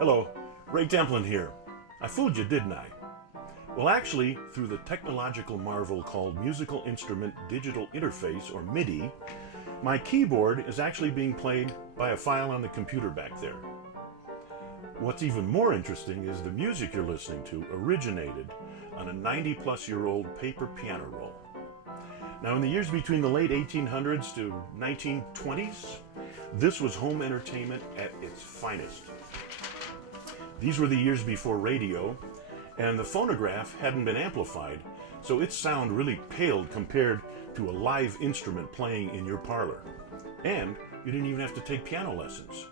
Hello, Ray Templin here. I fooled you, didn't I? Well, actually, through the technological marvel called Musical Instrument Digital Interface, or MIDI, my keyboard is actually being played by a file on the computer back there. What's even more interesting is the music you're listening to originated on a 90-plus-year-old paper piano roll. Now, in the years between the late 1800s to 1920s, this was home entertainment at its finest. These were the years before radio, and the phonograph hadn't been amplified, so its sound really paled compared to a live instrument playing in your parlor. And you didn't even have to take piano lessons.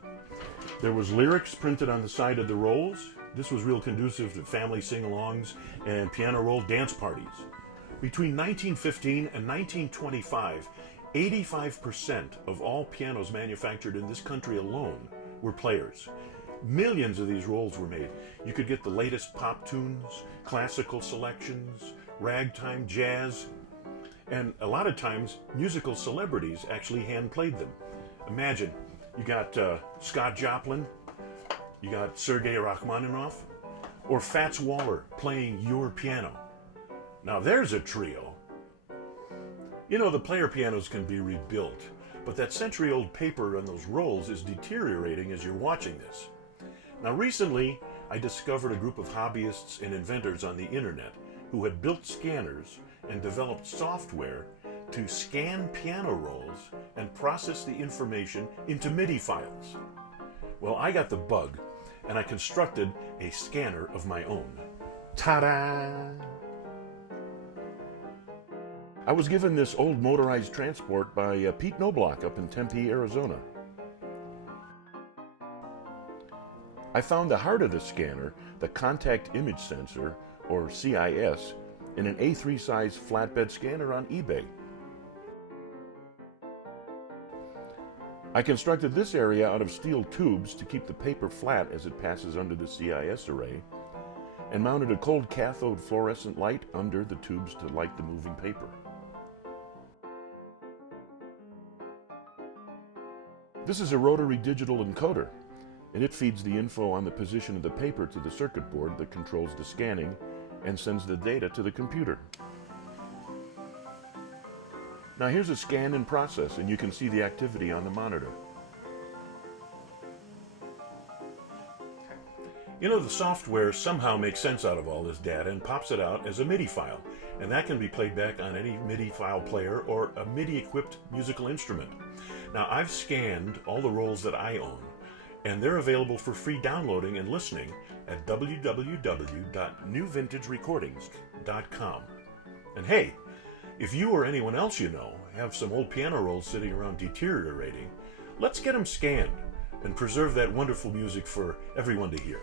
There was lyrics printed on the side of the rolls. This was real conducive to family sing-alongs and piano roll dance parties. Between 1915 and 1925, 85% of all pianos manufactured in this country alone were players. Millions of these rolls were made. You could get the latest pop tunes, classical selections, ragtime, jazz, and a lot of times musical celebrities actually hand-played them. Imagine, you got Scott Joplin, you got Sergei Rachmaninoff, or Fats Waller playing your piano. Now there's a trio. You know, the player pianos can be rebuilt, but that century-old paper on those rolls is deteriorating as you're watching this. Now recently, I discovered a group of hobbyists and inventors on the internet who had built scanners and developed software to scan piano rolls and process the information into MIDI files. Well, I got the bug, and I constructed a scanner of my own. Ta-da! I was given this old motorized transport by Pete Knobloch up in Tempe, Arizona. I found the heart of the scanner, the contact image sensor, or CIS, in an A3 size flatbed scanner on eBay. I constructed this area out of steel tubes to keep the paper flat as it passes under the CIS array, and mounted a cold cathode fluorescent light under the tubes to light the moving paper. This is a rotary digital encoder, and it feeds the info on the position of the paper to the circuit board that controls the scanning and sends the data to the computer. Now here's a scan in process, and you can see the activity on the monitor. You know, the software somehow makes sense out of all this data and pops it out as a MIDI file, and that can be played back on any MIDI file player or a MIDI-equipped musical instrument. Now, I've scanned all the rolls that I own, and they're available for free downloading and listening at www.newvintagerecordings.com. And hey, if you or anyone else you know have some old piano rolls sitting around deteriorating, let's get them scanned and preserve that wonderful music for everyone to hear.